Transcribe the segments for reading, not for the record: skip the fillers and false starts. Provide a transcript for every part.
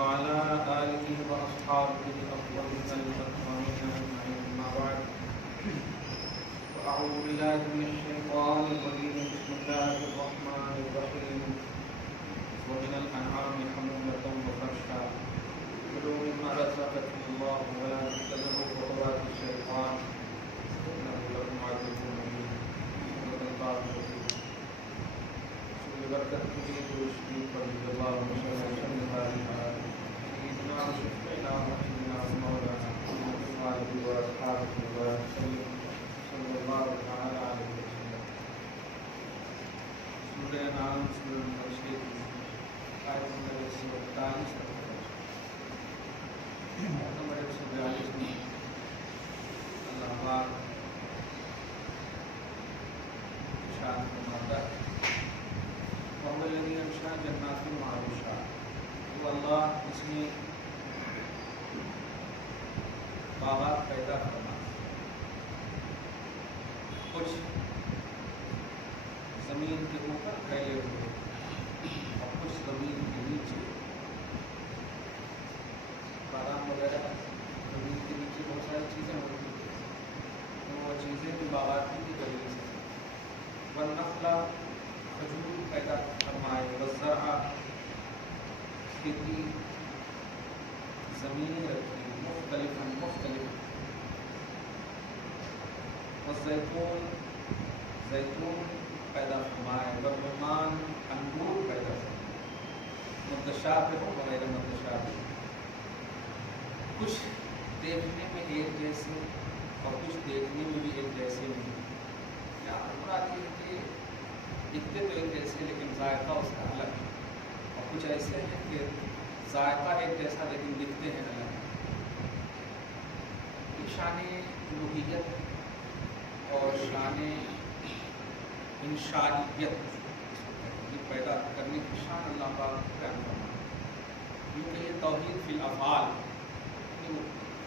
وعلى آله وأصحابه الأفضلين المكرمين أجمعين. أما بعد فأعوذ بالله من الشيطان الرجيم. بسم الله الرحمن الرحيم. ومن الأنعام حمولة وفرشا كلوا مما رزقكم الله ولا تتبعوا خطوات الشيطان إنه لكم عدو مبين. صدق الله العظيم. برکت کی درشتی پر اللہ مشرفہ سیدنا وشفیعنا وحبیبنا مولانا محمد وآلہ وأصحابہ وسلم صلی اللہ تعالی علیہ وسلم. سورہ انعام سورہ نمبر 6 آیت نمبر 141 تک آیت نمبر 142 میں اللہ پاک ارشاد فرماتا ہے وَهُوَ الَّذِي أَنشَأَ جَنَّاتٍ مَعْرُوشَاتٍ. وہ اللہ اس میں باغات پیدا کرنا، کچھ زمین کے اوپر پھیلے ہوئے اور کچھ زمین کے نیچے. بادام وغیرہ زمین کے نیچے بہت ساری چیزیں ہوتی ہیں، تو وہ چیزیں بھی باغات کی ذریعے سے. وَالنَّخْلَ کھجور پیدا فرمائے، وزرع کھیتی زمینیں رکھی مختلف والزیتون زیتون پیدا فرمائے، والرمان انگور پیدا فرمائے، متشابہ وغیرہ متشابہ، کچھ دیکھنے میں ایک جیسے اور کچھ دیکھنے میں بھی ایک جیسے نہیں. یہاں پر مراد یہ ہے کہ دکھتے تو ایک جیسے لیکن ذائقہ اس کا الگ ہے، اور کچھ ایسے ہیں کہ ذائقہ ایک جیسا لیکن دکھتے ہیں الگ. شان الوہیت اور شان انشائیت پیدا کرنے کی شان اللہ پاک بیان فرماتا ہے. کیونکہ یہ توحید فی الافعال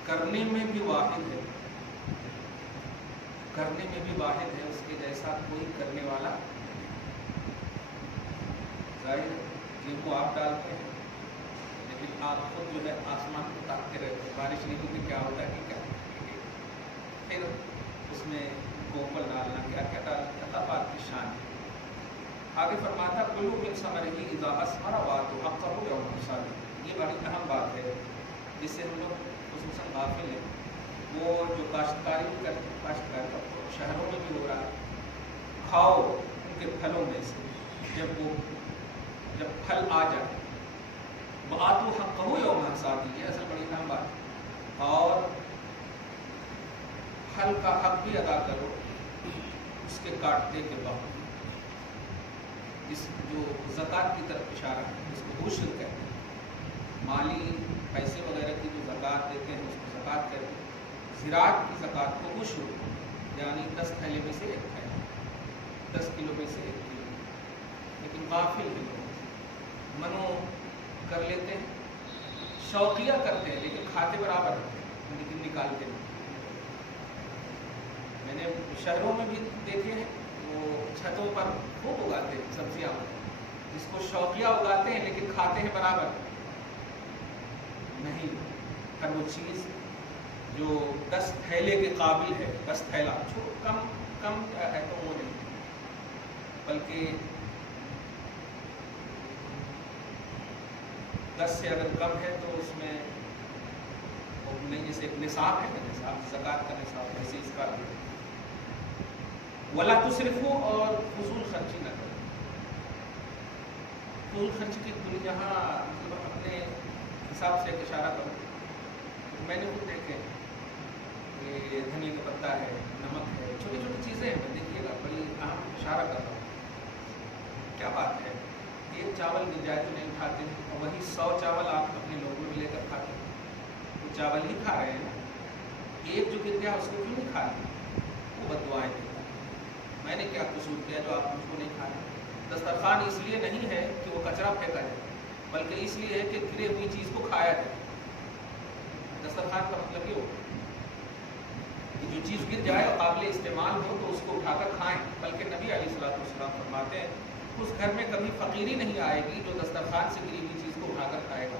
کرنے میں بھی واحد ہے، کرنے میں بھی واحد ہے، اس کے جیسا کوئی کرنے والا. ظاہر جن کو آپ ڈالتے ہیں لیکن آپ خود جو ہے آسمان کو تاکتے رہتے ہیں، بارش نہیں ہوتی کیا ہوتا ہے کہ کیا پھر اس میں گوبل ڈالنا کیا کیا ڈالنا، اللہ پاک کی شان ہے. آگے فرماتا کلوا من ثمرہ اذا اثمر وآتوا حقہ یوم حصادہ. یہ بڑی اہم بات ہے جس سے ہم لوگ خصوصاً غافل ہیں. وہ جو کاشتکاری کرتے ہیں، کاشتکاری کا شہروں میں بھی ہو رہا ہے، کھاؤ ان کے پھلوں میں سے جب پھل آ جائے. وآتوا حقہ یوم حصادہ، یہ اصل بڑی اہم بات ہے. اور پھل کا حق بھی ادا کرو اس کے کاٹتے کے بعد. اس جو زکوٰۃ کی طرف اشارہ ہے، اس کو عشر کہتے ہیں. مالی پیسے وغیرہ کی جو زکوٰۃ دیتے ہیں اس کو زکوٰۃ کہتے ہیں. زراعت کی زکوٰۃ کو عشر، یعنی 10 تھیلے میں سے 1 تھیلا، 10 کلو میں سے 1 کلو. لیکن غافل ہیں لوگ، منو کر لیتے ہیں، شوقیہ کرتے ہیں لیکن کھاتے برابر رہتے ہیں لیکن نکالتے نہیں. میں نے شہروں میں بھی دیکھے ہیں، وہ چھتوں پر خوب اگاتے ہیں سبزیاں، جس کو شوقیہ اگاتے ہیں لیکن کھاتے ہیں برابر نہیں. ہر وہ چیز جو 10 تھیلے کے قابل ہے، 10 تھیلا کم ہے تو وہ نہیں، بلکہ 10 سے اگر کم ہے تو اس میں جیسے ایک نصاب ہے، نصاب زکوٰۃ کا نصاب، ویسے اس کا بھی. ولا تسرفوا، اور فضول خرچی نہ کرو. فضول خرچی کی یہاں مطلب اپنے حساب سے ایک اشارہ کرو. میں نے خود دیکھے کہ دھنیا کا پتا ہے، نمک ہے، چھوٹی چھوٹی چیزیں ہیں. دیکھیے گا بڑی اہم اشارہ کر رہا ہوں. کیا بات ہے، ایک چاول مل جائے تو نہیں کھاتے ہیں، اور وہی 100 چاول آپ اپنے لوگوں میں لے کر کھاتے ہیں. وہ چاول ہی کھا رہے ہیں، ایک جو گر گیا اس کو کیوں نہیں کھا رہے؟ وہ بددعائیں دیتا ہے. میں نے کیا قصور کیا جو آپ مجھ کو نہیں کھا رہے؟ دسترخوان اس لیے نہیں ہے کہ وہ کچرا پھینکا جائے، بلکہ اس لیے ہے کہ گرے ہوئی چیز کو کھایا جائے. دسترخوان کا مطلب یہ ہو کہ جو چیز گر جائے اور قابل استعمال ہو تو اس کو اٹھا کر کھائیں. بلکہ نبی علیہ الصلوۃ والسلام فرماتے ہیں اس گھر میں کبھی فقیری نہیں آئے گی جو دسترخوان سے گری ہوئی چیز کو اٹھا کر کھائے گا.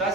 10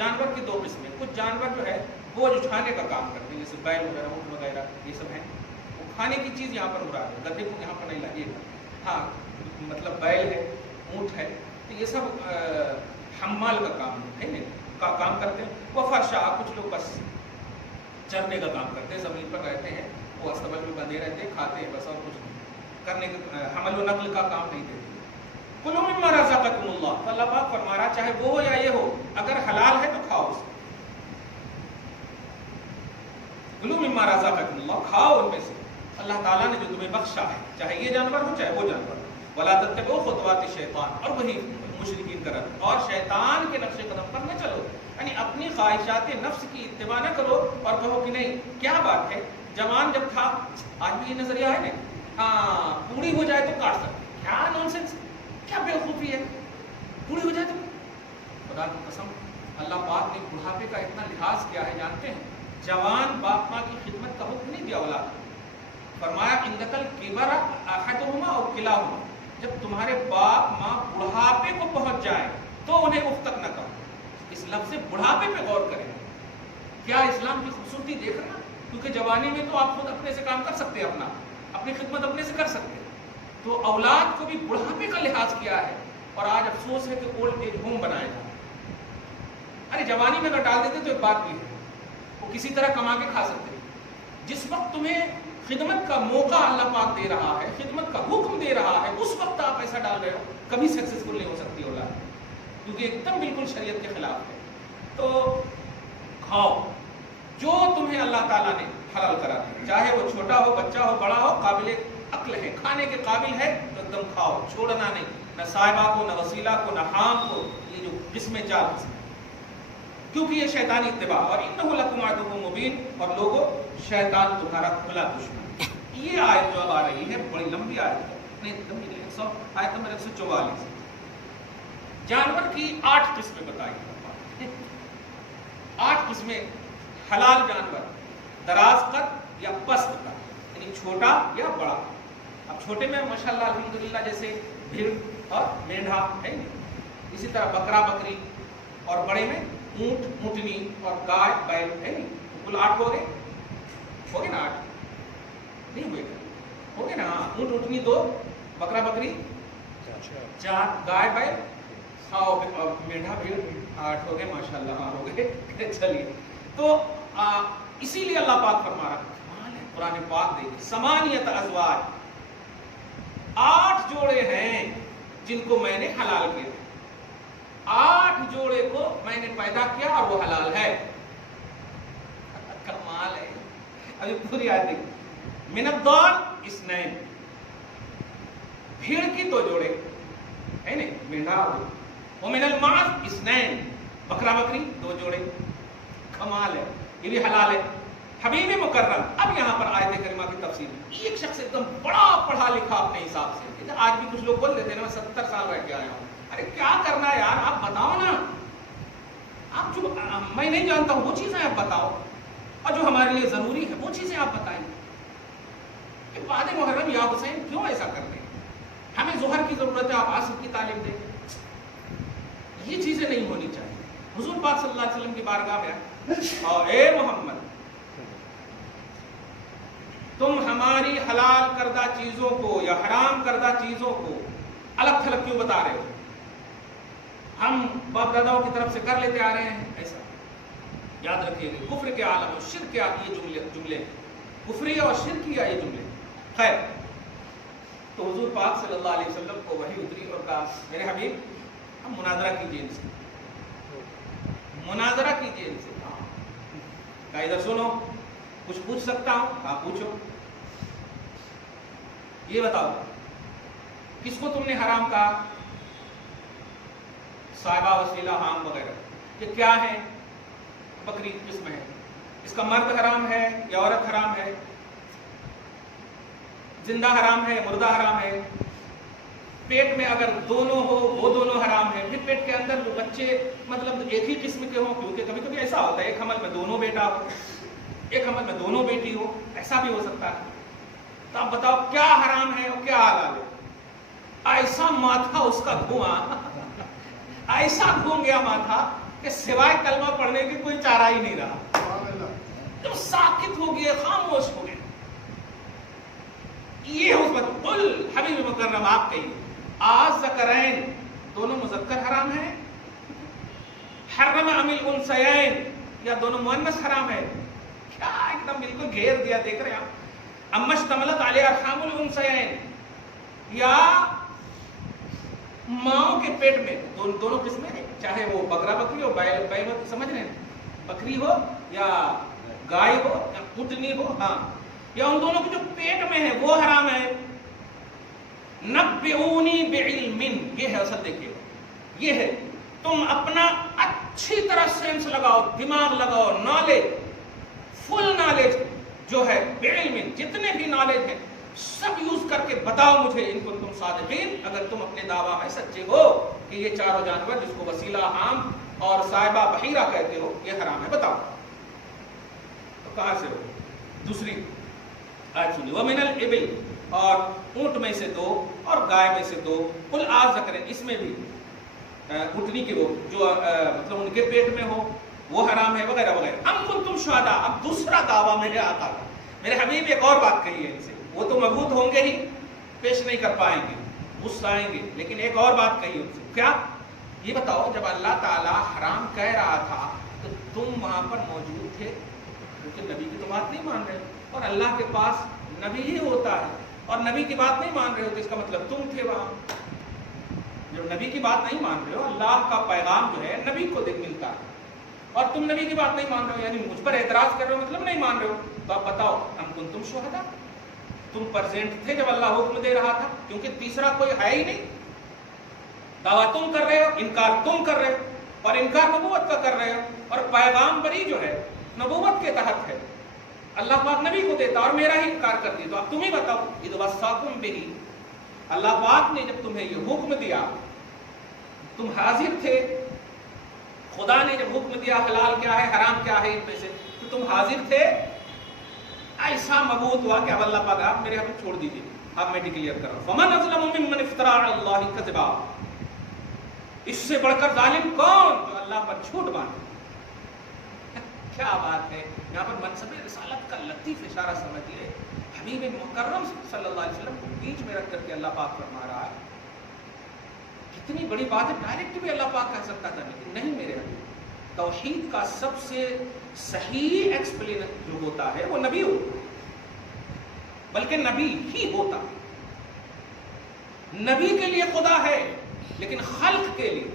جانور کی 2 قسمیں. کچھ جانور جو ہے وہ اٹھانے کا کام کرتے ہیں، جیسے بیل وغیرہ، اونٹ وغیرہ، یہ سب ہیں. وہ کھانے کی چیز یہاں پر مراد ہے، گدھے کو یہاں پر نہیں لگے گا. ہاں مطلب بیل ہے، اونٹ ہے، تو یہ سب حمال کا کام ہے کا کام کرتے ہیں. وہ فرشا، کچھ لوگ بس چرنے کا کام کرتے ہیں، زمین پر رہتے ہیں، وہ استبل میں بندھے رہتے ہیں، کھاتے ہیں بس، اور کچھ نہیں کرنے کا، حمل و نقل کا کام نہیں دیتے. کلوا مما رزقکم اللہ، تو اللہ پاک فرما رہا چاہے وہ ہو یا یہ ہو، اگر حلال ہے تو کھاؤ اسے. کلوا مما رزقکم اللہ، کھاؤ ان میں سے اللہ تعالیٰ نے جو تمہیں بخشا ہے، چاہے یہ جانور ہو چاہے وہ جانور. ولا تتبعوا خطوات الشیطان، اور وہی مشرکین کا رد، اور شیطان کے نقش قدم پر نہ چلو، یعنی اپنی خواہشات نفس کی اتباع نہ کرو اور کہو کہ نہیں کیا بات ہے، جوان جب تھا، آج بھی یہ نظریہ ہے نا، ہاں پوری ہو جائے تو کاٹ سکتے، کیا نونسنس، کیا بیوقوفی ہے، پوری ہو جائے تو. خدا کی قسم اللہ پاک نے بڑھاپے کا اتنا لحاظ کیا ہے، جانتے ہیں جوان باپ ماں کی خدمت کا حکم نہیں دیا اولاد، فرمایا اندکل کبر احدہما او کلاہما، جب تمہارے باپ ماں بڑھاپے کو پہنچ جائیں تو انہیں اف تک نہ کہو. اس لفظ بڑھاپے پہ غور کریں، کیا اسلام کی خوبصورتی دیکھ رہے ہیں، کیونکہ جوانی میں تو آپ خود اپنے سے کام کر سکتے ہیں، اپنی خدمت اپنے سے کر سکتے ہیں، تو اولاد کو بھی بڑھاپے کا لحاظ کیا ہے. اور آج افسوس ہے کہ اولڈ ایج ہوم بنائے جائیں. ارے جوانی میں اگر ڈال دیتے تو ایک بات بھی ہے، وہ کسی طرح کما کے کھا سکتے ہیں. جس وقت تمہیں خدمت کا موقع اللہ پاک دے رہا ہے، خدمت کا حکم دے رہا ہے، اس وقت آپ ایسا ڈال رہے ہو، کبھی سکسیسفل نہیں ہو سکتی اولاد، کیونکہ ایک دم بالکل شریعت کے خلاف ہے. تو کھاؤ جو تمہیں اللہ تعالیٰ نے حلال کرا دیا، چاہے وہ چھوٹا ہو، بچہ ہو، بڑا ہو، قابل عقل ہے، کھانے کے قابل ہے تو ایک دم کھاؤ، چھوڑنا نہیں، نہ صاحبہ کو، نہ وسیلہ کو، نہ حام کو، یہ جو قسمیں 4 قسمیں، کیونکہ یہ شیطانی اتباع. اور انہ لکم عدو مبین، اور لوگوں شیطان تمہارا کھلا دشمن. یہ آیت جو اب آ رہی ہے بڑی لمبی آیت ہے، نہیں لمبی نہیں، آیت نمبر 144. جانور کی 8 قسمیں بتائی، 8 قسمیں حلال جانور، دراز قد یا پست قد، یعنی چھوٹا یا بڑا. اب چھوٹے میں ماشاءاللہ الحمدللہ جیسے بھیڑ اور مینڈھا ہے، اسی طرح بکرا بکری، اور بڑے میں اونٹ اونٹنی اور گائے بیل ہے. کل 8 ہو گئے نا، 8 نہیں ہوئے گا، ہو گئے نا. اونٹ اونٹنی 2، بکرا بکری 4، گائے بیل اور مینڈھا بھیڑ 8 ہو گئے ماشاءاللہ. ہاں ہو گئے. چلیے تو اسی لیے اللہ پاک فرما رہا ہے، قرآن پاک دیکھیں، سمانیت ازواج، 8 جوڑے ہیں جن کو میں نے حلال کیا، 8 جوڑے کو میں نے پیدا کیا اور وہ حلال ہے. کمال ہے. ابھی پوری آیت دیکھیں. من الضان اثنین، بھیڑ کی 2 جوڑے ہے نا، مینڈھا. ومن المعز اثنین، بکرا بکری 2 جوڑے. کمال ہے، یہ بھی حلال ہے. حبیب مکرم، اب یہاں پر آیت کریمہ کی تفسیر. ایک شخص ایک دم بڑا پڑھا لکھا اپنے حساب سے، آج بھی کچھ لوگ بول دیتے ہیں میں 70 سال رہ کے آیا ہوں. ارے کیا کرنا ہے یار، آپ بتاؤ نا، آپ جو میں نہیں جانتا ہوں وہ چیزیں آپ بتاؤ، اور جو ہمارے لیے ضروری ہے وہ چیزیں آپ بتائیں. کہ بعد محرم یا حسین کیوں ایسا کرتے ہیں، ہمیں ظہر کی ضرورت ہے، آپ عصر کی تعلیم دیں. یہ چیزیں نہیں ہونی چاہیے. حضور پاک صلی اللہ علیہ وسلم کی بارگاہ میں، اور اے محمد تم ہماری حلال کردہ چیزوں کو یا حرام کردہ چیزوں کو الگ تھلگ کیوں بتا رہے ہو؟ ہم باپ داداؤں کی طرف سے کر لیتے آ رہے ہیں ایسا. یاد رکھیے گا کفر کے عالم اور شرک کے یہ جملے کفری اور شرکی یہ جملے. خیر، تو حضور پاک صلی اللہ علیہ وسلم کو وحی اتری اور کہا میرے حبیب ہم مناظرہ کیجیے ان سے، مناظرہ کیجیے ان سے. کہا ادھر سنو، کچھ پوچھ سکتا ہوں؟ کہا پوچھو. یہ بتاؤ کس کو تم نے حرام کہا؟ صاحبہ وسیلہ حام وغیرہ. یہ کیا ہے؟ بکری قسم ہے. اس کا مرد حرام ہے یا عورت حرام ہے؟ زندہ حرام ہے، مردہ حرام ہے. پیٹ میں اگر دونوں ہو وہ دونوں حرام ہے. پھر پیٹ کے اندر جو بچے مطلب ایک ہی قسم کے ہوں، کیونکہ کبھی کبھی ایسا ہوتا ہے ایک حمل میں دونوں بیٹا ہو، ایک حمل میں دونوں بیٹی ہو، ایسا بھی ہو سکتا ہے. تو آپ بتاؤ کیا حرام ہے اور کیا حلال ہے؟ ایسا ماتھا اس کا گھما، ایسا گھوم گیا ماتھا کہ سوائے کلمہ پڑھنے کے کوئی چارہ ہی نہیں رہا. تم ساکت ہو گئے, خاموش ہو گئے. یہ اس وقت قل حبیب مکرم آپ کہیے آج ذکرین دونوں مذکر حرام ہیں, حرم ام الانثیین یا دونوں مؤنث حرام ہے؟ کیا ایک دم بالکل گھیر دیا, دیکھ رہے ہیں آپ. اما اشتملت علی ارحام الانثیین یا ماؤں کے پیٹ میں, دونوں قسمیں ہیں, چاہے وہ بکرا بکری ہو, بیل ہو, سمجھ رہے ہیں, بکری ہو یا گائے ہو یا اونٹنی ہو, ہاں, یا ان دونوں کے جو پیٹ میں ہے وہ حرام ہے. نبئونی بعلم, یہ ہے اصل, دیکھیے یہ ہے, تم اپنا اچھی طرح سینس لگاؤ, دماغ لگاؤ, نالج, فل نالج جو ہے, بعلم, جتنے بھی نالج ہیں سب یوز کر کے بتاؤ مجھے, ان کو تم صادقین, اگر تم اپنے دعویٰ میں سچے ہو کہ یہ چاروں جانور جس کو وسیلہ عام اور صاحبہ بحیرہ کہتے ہو یہ حرام ہے, بتاؤ. تو کہاں سے ہو؟ دوسری آیت سنی, وَمِنَ الْإِبِلِ, اور اونٹ میں سے 2 اور گائے میں سے 2, قل آج ذکرین, اس میں بھی اونٹنی کی وہ جو مطلب ان کے پیٹ میں ہو وہ حرام ہے, وغیرہ وغیرہ. ام کنتم شہداء, اب دوسرا دعویٰ میرے آقا کا, میرے حبیب ایک اور بات کہی ہے ان سے, وہ تو مبعوث ہوں گے ہی, پیش نہیں کر پائیں گے, غصہ آئیں گے, لیکن ایک اور بات کہی ان سے. کیا؟ یہ بتاؤ, جب اللہ تعالیٰ حرام کہہ رہا تھا تو تم وہاں پر موجود تھے, کیونکہ نبی کی تو بات نہیں مان رہے, اور اللہ کے پاس نبی ہی ہوتا ہے, اور نبی کی بات نہیں مان رہے ہو تو اس کا مطلب تم تھے وہاں. جب نبی کی بات نہیں مان رہے ہو, اللہ کا پیغام جو ہے نبی کو ملتا ہے, اور تم نبی کی بات نہیں مان رہے ہو, یعنی مجھ پر اعتراض کر رہے ہو, مطلب نہیں مان رہے ہو, تو آپ بتاؤ ام کنتم شہداء, تم پرزینٹ تھے جب اللہ حکم دے رہا تھا, کیونکہ تیسرا کوئی ہے ہی نہیں. دعویٰ تم کر رہے ہو, انکار تم کر رہے ہو, اور انکار نبوت کا کر رہے ہو, اور پیغام بری جو ہے نبوت کے تحت ہے, اللہ پاک نبی کو دیتا اور میرا ہی انکار کر دی. تو اب تم ہی بتاؤ, اذ وصاکم بہ, اللہ پاک نے جب تمہیں یہ حکم دیا, تم حاضر تھے, خدا نے جب حکم دیا حلال کیا ہے حرام کیا ہے ان میں سے, تو تم حاضر تھے. ایسا مبعوث ہوا کہ اب اللہ پاک آپ میرے حکم چھوڑ دیجیے, اب میں ڈکلیئر کر رہا ہوں, فمن اظلم ممن افترى علی اللہ کذبا, اس سے بڑھ کر ظالم کون جو اللہ پر جھوٹ باندھے. کیا بات ہے, یہاں پر منصب رسالت کا لطیف اشارہ سمجھیے, حبیب مکرم صلی اللہ علیہ وسلم کو بیچ میں رکھ کر کے اللہ پاک فرما رہا ہے. کتنی بڑی بات ہے, ڈائریکٹ بھی اللہ پاک کہہ سکتا تھا, لیکن نہیں میرے حبیب. توحید کا سب سے صحیح ایکسپلین جو ہوتا ہے وہ نبی ہوتا, بلکہ نبی ہی ہوتا. نبی کے لیے خدا ہے, لیکن خلق کے لیے,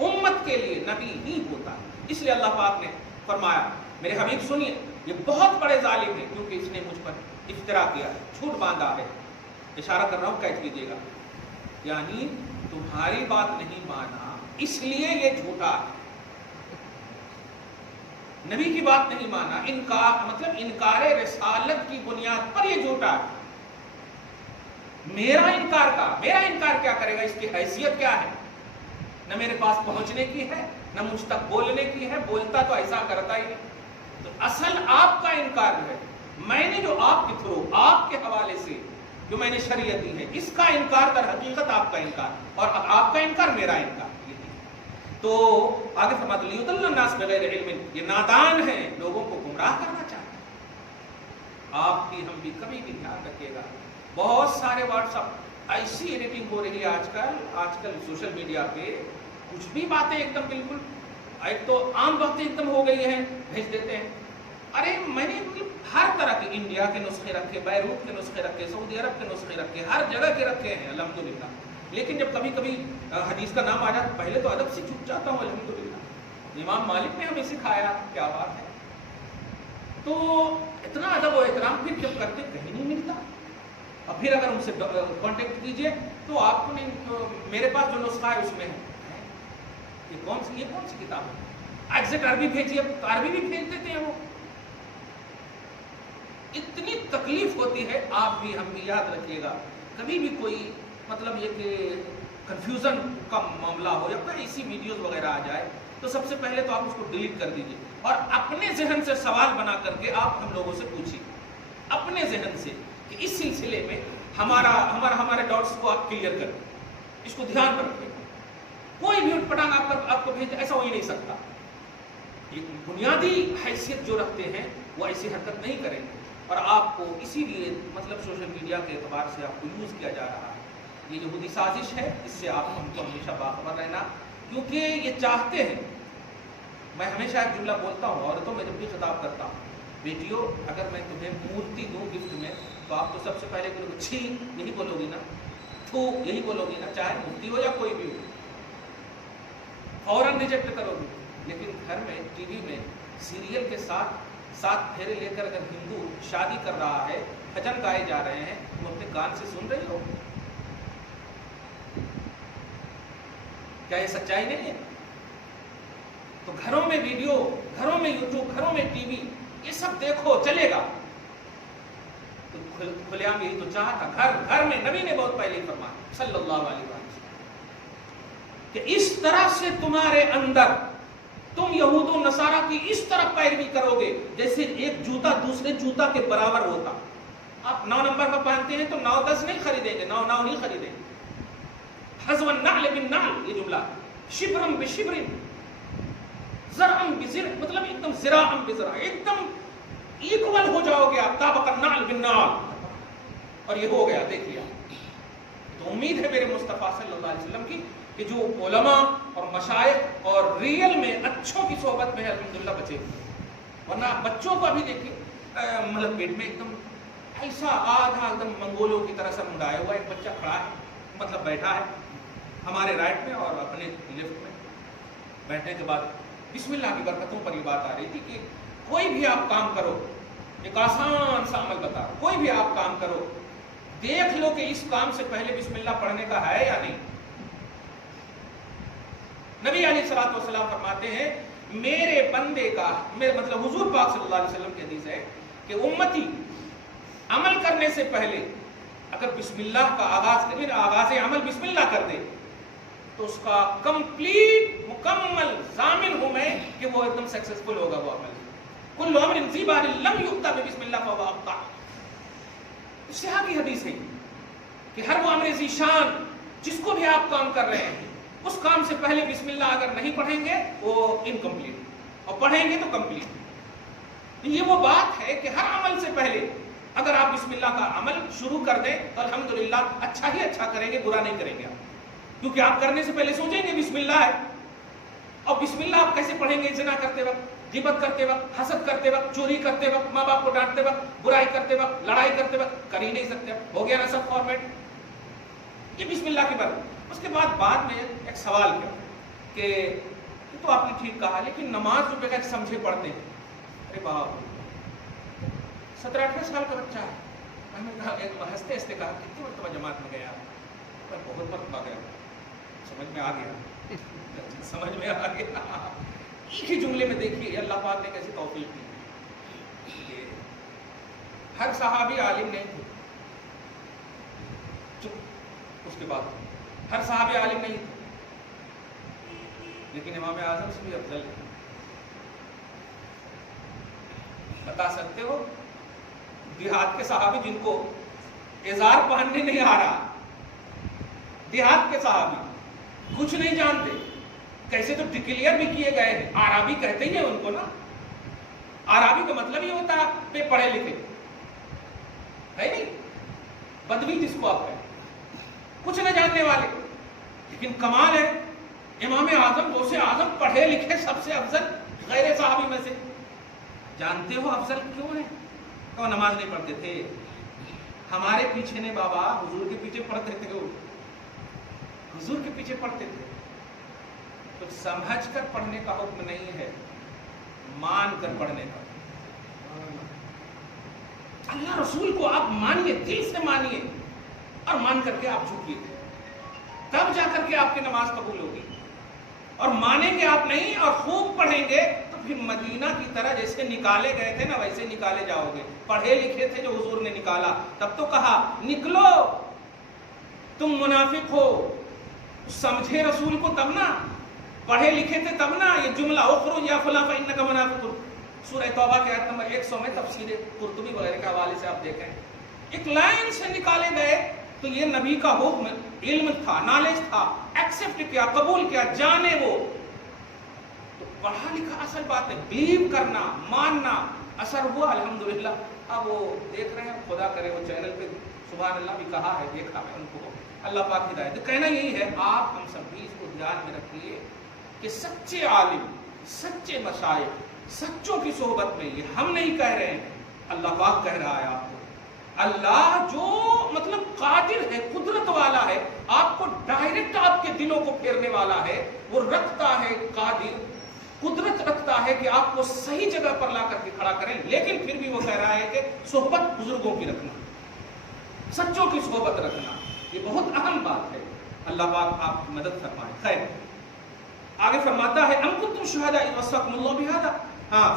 امت کے لیے نبی ہی ہوتا ہے. اس لیے اللہ پاک نے فرمایا میرے حبیب سنیے, یہ بہت بڑے ظالم ہیں کیونکہ اس نے مجھ پر افترا کیا ہے, جھوٹ باندھا ہے. اشارہ کر رہا ہوں, قید کیجیے گا, یعنی تمہاری بات نہیں مانا اس لیے یہ جھوٹا ہے, نبی کی بات نہیں مانا, انکار مطلب انکار رسالت کی بنیاد پر یہ جھوٹا ہے. میرا انکار کیا کرے گا, اس کی حیثیت کیا ہے, نہ میرے پاس پہنچنے کی ہے, نہ مجھ تک بولنے کی ہے, بولتا تو ایسا کرتا ہی نہیں. تو اصل آپ کا انکار جو ہے, میں نے جو آپ کے تھرو, آپ کے حوالے سے جو میں نے شریعت دی ہے, اس کا انکار در حقیقت آپ کا انکار, اور آپ کا انکار میرا انکار. تو آگے فرماتے ہیں لیضل الناس بغیر علم, یہ نادان ہیں, لوگوں کو گمراہ کرنا چاہتے ہیں. آپ بھی ہم بھی کبھی بھی دھیان رکھیے گا, بہت سارے واٹس اپ ایسی ایڈیٹنگ ہو رہی ہے آج کل سوشل میڈیا پہ, کچھ بھی باتیں ایک دم بالکل, ایک تو عام باتیں ایک دم ہو گئی ہیں, بھیج دیتے ہیں. ارے میں نے ہر طرح کے انڈیا کے نسخے رکھے, بیروت کے نسخے رکھے, سعودی عرب کے نسخے رکھے, ہر جگہ کے رکھے ہیں الحمدللہ. لیکن جب کبھی کبھی حدیث کا نام آ جاتا, پہلے تو ادب سے چھپ جاتا ہوں الحمدللہ. امام مالک نے ہمیں سکھایا, کیا بات ہے. تو اتنا ادب و احترام پھر جب کرتے کہیں نہیں ملتا, اور پھر اگر ان سے کانٹیکٹ کیجئے تو آپ کو نہیں, میرے پاس جو نسخہ ہے اس میں ہے, یہ کون سی کتاب ہے, ایگزیکٹ عربی بھیجیے, عربی بھی بھیج دیتے ہیں وہ. اتنی تکلیف ہوتی ہے, آپ بھی ہم بھی یاد رکھیے گا, کبھی بھی کوئی مطلب یہ کہ کنفیوژن کا معاملہ ہو یا کوئی ایسی ویڈیوز وغیرہ آ جائے, تو سب سے پہلے تو آپ اس کو ڈیلیٹ کر دیجئے, اور اپنے ذہن سے سوال بنا کر کے آپ ہم لوگوں سے پوچھیے, اپنے ذہن سے, کہ اس سلسلے میں ہمارے ڈاؤٹس کو آپ کلیئر کریں, اس کو دھیان رکھیں. کوئی بھی اٹھ پٹانگ آپ کو بھیج ایسا ہو ہی نہیں سکتا. ایک بنیادی حیثیت جو رکھتے ہیں وہ ایسی حرکت نہیں کریں گے. اور آپ کو اسی لیے مطلب سوشل میڈیا کے اعتبار سے آپ کو یوز کیا جا رہا ہے. یہ یہودی سازش ہے، اس سے آپ ہم کو ہمیشہ باخبر رہنا، کیونکہ یہ چاہتے ہیں. میں ہمیشہ ایک جملہ بولتا ہوں عورتوں میں جب بھی خطاب کرتا ہوں، بیٹیوں اگر میں تمہیں مورتی دوں گفٹ میں تو آپ تو سب سے پہلے بولو گے چھی، یہی بولو گی نا، تھو یہی بولو گی نا، چاہے مورتی ہو یا کوئی بھی ہو، فوراً ریجیکٹ کرو گی. لیکن گھر میں ٹی وی میں سیریل کے ساتھ پھیرے لے کر اگر ہندو شادی کر رہا ہے، بھجن گائے جا رہے ہیں، تم اپنے کان سے سن رہی ہو؟ کیا یہ سچائی نہیں ہے؟ تو گھروں میں ویڈیو، گھروں میں یوٹیوب، گھروں میں ٹی وی، یہ سب دیکھو چلے گا. تو کھلے عام یہی تو چاہا تھا. گھر میں نبی نے بہت پہلے ہی فرمایا صلی اللہ علیہ وسلم کہ اس طرح سے تمہارے اندر تم یہود و نصارہ کی اس طرح پیروی کرو گے جیسے ایک جوتا دوسرے جوتا کے برابر ہوتا. آپ 9 نمبر کا پہنتے ہیں تو 9 10 نہیں خریدیں گے، 9 9 نہیں خریدیں گے. حذو النعل بالنعل، یہ جملہ شبرم بشبر زرعم بزرع، مطلب ایک دم زراعم بزرع، ایک دم ایکول ہو جاؤ گے آپ. طابق النعل بالنعل، اور یہ ہو گیا، دیکھ لیا. تو امید ہے میرے مصطفیٰ صلی اللہ علیہ وسلم کی کہ جو علماء اور مشائخ اور ریل میں اچھوں کی صحبت میں ہے الحمدللہ بچے. ورنہ بچوں کو ابھی دیکھیں مطلب پیٹ میں ایک دم ایسا آدھا ایک دم منگولوں کی طرح سے منڈایا ہوا ایک بچہ کھڑا ہے، مطلب بیٹھا ہے ہمارے رائٹ میں اور اپنے لیفٹ میں. بیٹھنے کے بعد بسم اللہ کی برکتوں پر یہ بات آ رہی تھی کہ کوئی بھی آپ کام کرو، ایک آسان سا عمل بتا رہا ہوں، کوئی بھی آپ کام کرو دیکھ لو کہ اس کام سے پہلے بسم اللہ پڑھنے کا ہے یا نہیں. نبی علیہ الصلوۃ والسلام فرماتے ہیں میرے بندے کا، میرے مطلب حضور پاک صلی اللہ علیہ وسلم کی حدیث ہے کہ امتی عمل کرنے سے پہلے اگر بسم اللہ کا آغاز عمل بسم اللہ کر دے تو اس کا کمپلیٹ مکمل ضامن ہوں میں کہ وہ ایک دم سکسیسفل ہوگا وہ عمل. کل امر ذی بال لم یؤتى بسم اللہ فهو اخطا. صحیح کی حدیث ہے کہ ہر وہ امر ذی شان جس کو بھی آپ کام کر رہے ہیں اس کام سے پہلے بسم اللہ اگر نہیں پڑھیں گے وہ انکمپلیٹ، اور پڑھیں گے تو کمپلیٹ. یہ وہ بات ہے کہ ہر عمل سے پہلے اگر آپ بسم اللہ کا عمل شروع کر دیں تو الحمدللہ اچھا ہی اچھا کریں گے، برا نہیں کریں گے آپ. کیونکہ آپ کرنے سے پہلے سوچیں گے بسم اللہ ہے. اور بسم اللہ آپ کیسے پڑھیں گے؟ زنا کرتے وقت، غیبت کرتے وقت، حسد کرتے وقت، چوری کرتے وقت، ماں باپ کو ڈانٹتے وقت، برائی کرتے وقت، لڑائی کرتے وقت کر ہی نہیں سکتے. ہو گیا نا سب فارمیٹ. یہ بسم اللہ کی بات. اس کے بعد میں ایک سوال کیا کہ یہ تو آپ نے ٹھیک کہا لیکن نماز جو بغیر سمجھے پڑھتے ہیں. ارے باپ 17-18 سال کا بچہ ہے. میں نے کہا ہنستے ہنستے کہا کتنی مرتبہ جماعت میں گیا؟ میں بہت مرتبہ گیا. سمجھ میں آ گیا، سمجھ میں آ گیا. ایک ہی جملے میں دیکھیے اللہ پاک نے کیسی توفیق دی. ہر صحابی عالم نہیں تھے، اس کے بعد ہر صحابی عالم نہیں تھے، لیکن امام اعظم سے بھی افضل ہے. بتا سکتے ہو دیہات کے صحابی جن کو ازار پہننے نہیں آ رہا، دیہات کے صحابی کچھ نہیں جانتے، کیسے تو ڈکلیئر بھی کیے گئے ہیں. عربی کہتے ہی ہیں ان کو نا. عربی کا مطلب یہ ہوتا ہے بے پڑھے لکھے ہے نہیں، بدوی جس کو آپ کہیں، کچھ نہ جاننے والے. لیکن کمال ہے امام اعظم غوث اعظم پڑھے لکھے سب سے افضل غیر صحابی میں سے. جانتے ہو افضل کیوں ہے؟ وہ نماز نہیں پڑھتے تھے. ہمارے پیچھے نے بابا حضور کے پیچھے پڑھتے تھے، وہ حضور کے پیچھے پڑھتے تھے. کچھ سمجھ کر پڑھنے کا حکم نہیں ہے، مان کر پڑھنے کا. اللہ رسول کو آپ مانیے، دل سے مانیے اور مان کر کے آپ جھکیے، تب جا کر کے آپ کی نماز قبول ہوگی. اور مانیں گے آپ نہیں اور خوب پڑھیں گے تو پھر مدینہ کی طرح جیسے نکالے گئے تھے نا ویسے نکالے جاؤ گے. پڑھے لکھے تھے جو حضور نے نکالا، تب تو کہا نکلو تم منافق ہو. سمجھے رسول کو تب نا، پڑھے لکھے تھے تب نا. یہ جملہ اخرج یا فلاں فانک منافق، سورہ توبہ کے آیت نمبر 100 میں تفسیر قرطبی وغیرہ کے حوالے سے آپ دیکھیں، ایک لائن سے نکالے گئے. تو یہ نبی کا حکم، علم تھا، نالج تھا، ایکسپٹ کیا، قبول کیا، جانے وہ. تو پڑھا لکھا اصل بات ہے، بلیو کرنا، ماننا، اثر ہوا الحمدللہ۔ اب وہ دیکھ رہے ہیں، خدا کرے وہ چینل پہ سبحان اللہ بھی کہا ہے، دیکھا ہے ان کو، اللہ پاک ہدایت۔ تو کہنا یہی ہے، آپ ہم سب بھی اس کو دھیان میں رکھیے کہ سچے عالم، سچے مشائخ، سچوں کی صحبت میں، یہ ہم نہیں کہہ رہے ہیں، اللہ پاک کہہ رہا ہے آپ کو۔ اللہ جو مطلب قادر ہے، قدرت والا ہے، آپ کو ڈائریکٹ آپ کے دلوں کو پھیرنے والا ہے، وہ رکھتا ہے، قادر قدرت رکھتا ہے کہ آپ کو صحیح جگہ پر لا کر کے کھڑا کریں، لیکن پھر بھی وہ کہہ رہا ہے کہ صحبت بزرگوں کی رکھنا، سچوں کی صحبت رکھنا، یہ بہت اہم بات ہے۔ اللہ پاک آپ کی مدد فرمائے۔ خیر، آگے فرماتا ہے ام کنتم شہداء اذ وصاکم اللہ بہذا،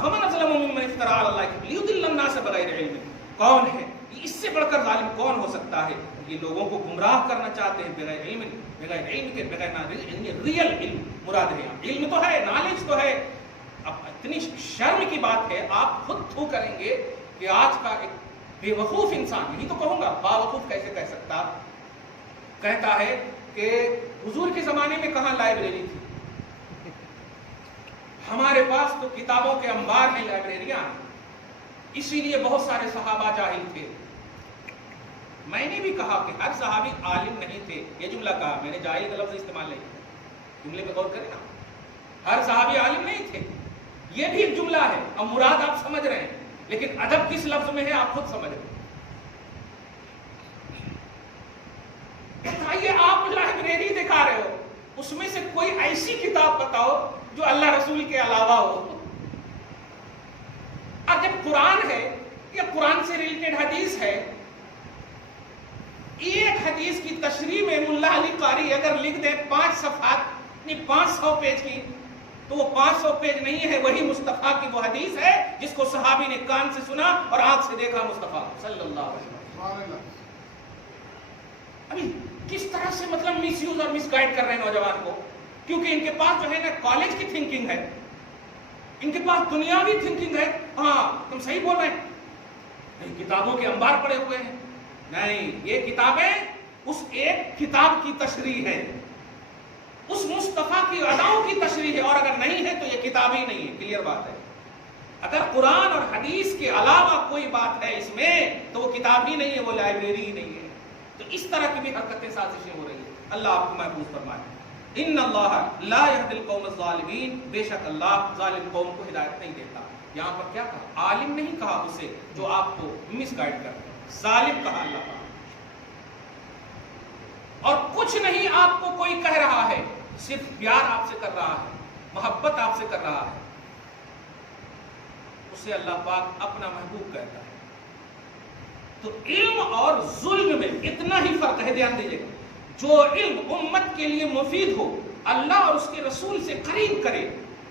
فمن اظلم ممن افترى علی اللہ لیضل الناس بغیر علم۔ کون ہے اس سے بڑھ کر ظالم کون ہو سکتا ہے؟ یہ لوگوں کو گمراہ کرنا چاہتے ہیں بغیر علم، بغیر علم کے، بغیر ریئل علم مراد ہے۔ علم تو ہے، نالج تو ہے۔ اب اتنی شرم کی بات ہے، آپ خود تھو کریں گے کہ آج کا ایک بے وقوف انسان، یہی تو کہوں گا، باوقوف کیسے کہہ سکتا، کہتا ہے کہ حضور کے زمانے میں کہاں لائبریری تھی، ہمارے پاس تو کتابوں کے انبار ہیں، لائبریریاں، اسی لیے بہت سارے صحابہ جاہل تھے۔ میں نے بھی کہا کہ ہر صحابی عالم نہیں تھے، یہ جملہ کہا میں نے، جاہل کا لفظ استعمال نہیں کیا، جملے پہ غور کریں نا، ہر صحابی عالم نہیں تھے، یہ بھی ایک جملہ ہے، اب مراد آپ سمجھ رہے ہیں، لیکن ادب کس لفظ میں ہے آپ خود سمجھ رہے ہیں۔ بتائیے، آپ لائبریری دکھا رہے ہو، اس میں سے کوئی ایسی کتاب بتاؤ جو اللہ رسول کے علاوہ ہو۔ اور جب قرآن ہے یا قرآن سے ریلیٹڈ حدیث ہے، ایک حدیث کی تشریح میں ملا علی قاری اگر لکھ دے 5 صفحات، 500 پیج کی، تو وہ 500 پیج نہیں ہے، وہی مصطفیٰ کی وہ حدیث ہے جس کو صحابی نے کان سے سنا اور آنکھ سے دیکھا، مصطفیٰ صلی اللہ علیہ وسلم۔ ابھی کس طرح سے مطلب مس یوز اور مس گائیڈ کر رہے ہیں نوجوان کو، کیونکہ ان کے پاس جو ہے نا کالج کی تھنکنگ ہے، ان کے پاس دنیاوی تھنکنگ ہے۔ ہاں تم صحیح بول رہے ہیں، کتابوں کے انبار پڑے ہوئے ہیں، نہیں، یہ کتابیں اس ایک کتاب کی تشریح ہے، اس مصطفیٰ کی اداؤں کی تشریح ہے، اور اگر نہیں ہے تو یہ کتاب ہی نہیں ہے، کلیئر بات ہے۔ اگر قرآن اور حدیث کے علاوہ کوئی بات ہے اس میں تو وہ کتاب ہی نہیں ہے، وہ لائبریری ہی نہیں ہے۔ تو اس طرح کی بھی حرکتیں، سازشیں ہو رہی ہیں، اللہ آپ کو محفوظ فرمائے۔ ان اللہ لا یہدی القوم الظالمین، بے شک اللہ ظالم قوم کو ہدایت نہیں دیتا۔ یہاں پر کیا کہا؟ عالم نہیں کہا اسے جو آپ کو مس گائیڈ کرتا ہے، ظالم کہا اللہ کا۔ اور کچھ نہیں آپ کو کوئی کہہ رہا ہے، صرف پیار آپ سے کر رہا ہے، محبت آپ سے کر رہا ہے، اسے اللہ پاک اپنا محبوب کہتا ہے۔ تو علم اور ظلم میں اتنا ہی فرق ہے، دھیان دیجیے، جو علم امت کے لیے مفید ہو، اللہ اور اس کے رسول سے قریب کرے،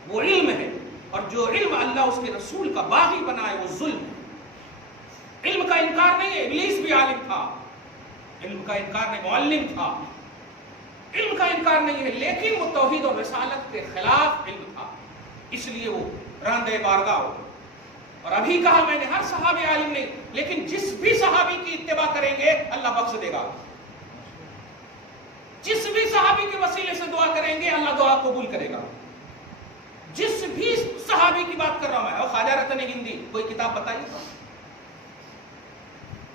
وہ علم ہے، اور جو علم اللہ اس کے رسول کا باغی بنائے وہ ظلم ہے۔ علم کا انکار نہیں ہے، ابلیس بھی عالم تھا، علم کا انکار نہیں، معلم تھا، علم کا انکار نہیں ہے، لیکن وہ توحید اور رسالت کے خلاف علم تھا، اس لیے وہ راندے بارگاہ ہو۔ اور ابھی کہا میں نے، ہر صحابی عالم نہیں، لیکن جس بھی صحابی کی اتباع کریں گے اللہ بخش دے گا، جس بھی صحابی کے وسیلے سے دعا کریں گے اللہ دعا قبول کرے گا۔ جس بھی صحابی کی بات کر رہا ہوں میں، اور خواجہ رتن ہندی، کوئی کتاب بتائیے تو،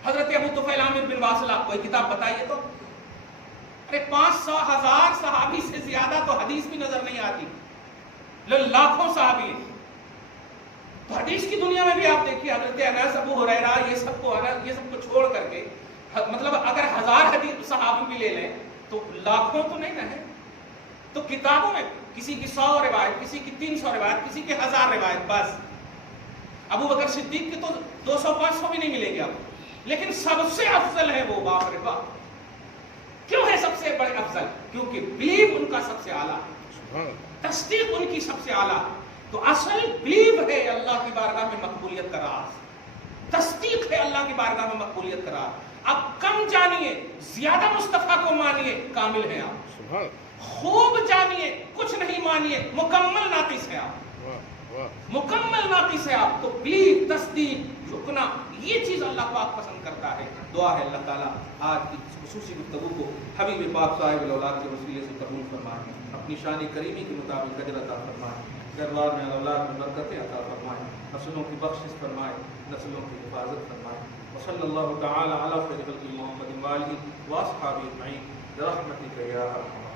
حضرت ابو طفیل عامر بن واصلہ، کوئی کتاب بتائیے تو۔ ارے 500 1000 صحابی سے زیادہ تو حدیث بھی نظر نہیں آتی، لاکھوں صحابی ہیں۔ تو حدیث کی دنیا میں بھی آپ دیکھیے، حضرت انس، ابو ہریرہ، یہ سب کو چھوڑ کر کے، مطلب اگر 1000 حدیث صحابی بھی لے لیں تو لاکھوں تو نہیں نہ ہے۔ تو کتابوں میں کسی کی 100 روایت، کسی کی 300 روایت، کسی کی 1000 روایت، بس۔ ابو بکر صدیق کی تو 200 500 بھی نہیں ملے گی آپ کو، لیکن سب سے افضل ہے وہ، باپ رے باپ۔ کیوں ہے سب سے بڑے افضل؟ کیونکہ بلیو ان کا سب سے اعلیٰ ہے، تصدیق ان کی سب سے اعلیٰ ہے۔ تو اصل بلیو ہے اللہ کی بارگاہ میں مقبولیت کا راز، تصدیق ہے اللہ کی بارگاہ میں مقبولیت کا راز۔ اب کم جانیے، زیادہ مصطفیٰ کو مانیے، کامل ہیں آپ، خوب جانیے، کچھ نہیں مانیے، مکمل ناقص ہے آپ۔ مکمل ناقص ہے آپ، تو پلیز تصدیق رکنا، یہ چیز اللہ پاک پسند کرتا ہے۔ دعا ہے اللہ تعالیٰ آج کی خصوصی گفتگو کو حبیب پاک صاحب الاولاد کے وسیلے سے قبول فرمائے، اپنی شان کریمی کے مطابق اجر عطا فرمائے، گھر میں اولاد میں برکتیں عطا فرمائے، نسلوں کی بخشش فرمائے، نسلوں کی حفاظت فرمائے۔ وصلی اللہ تعالی علی خیر خلق محمد وآلہ واصحابہ اجمعین برحمتک یا ارحم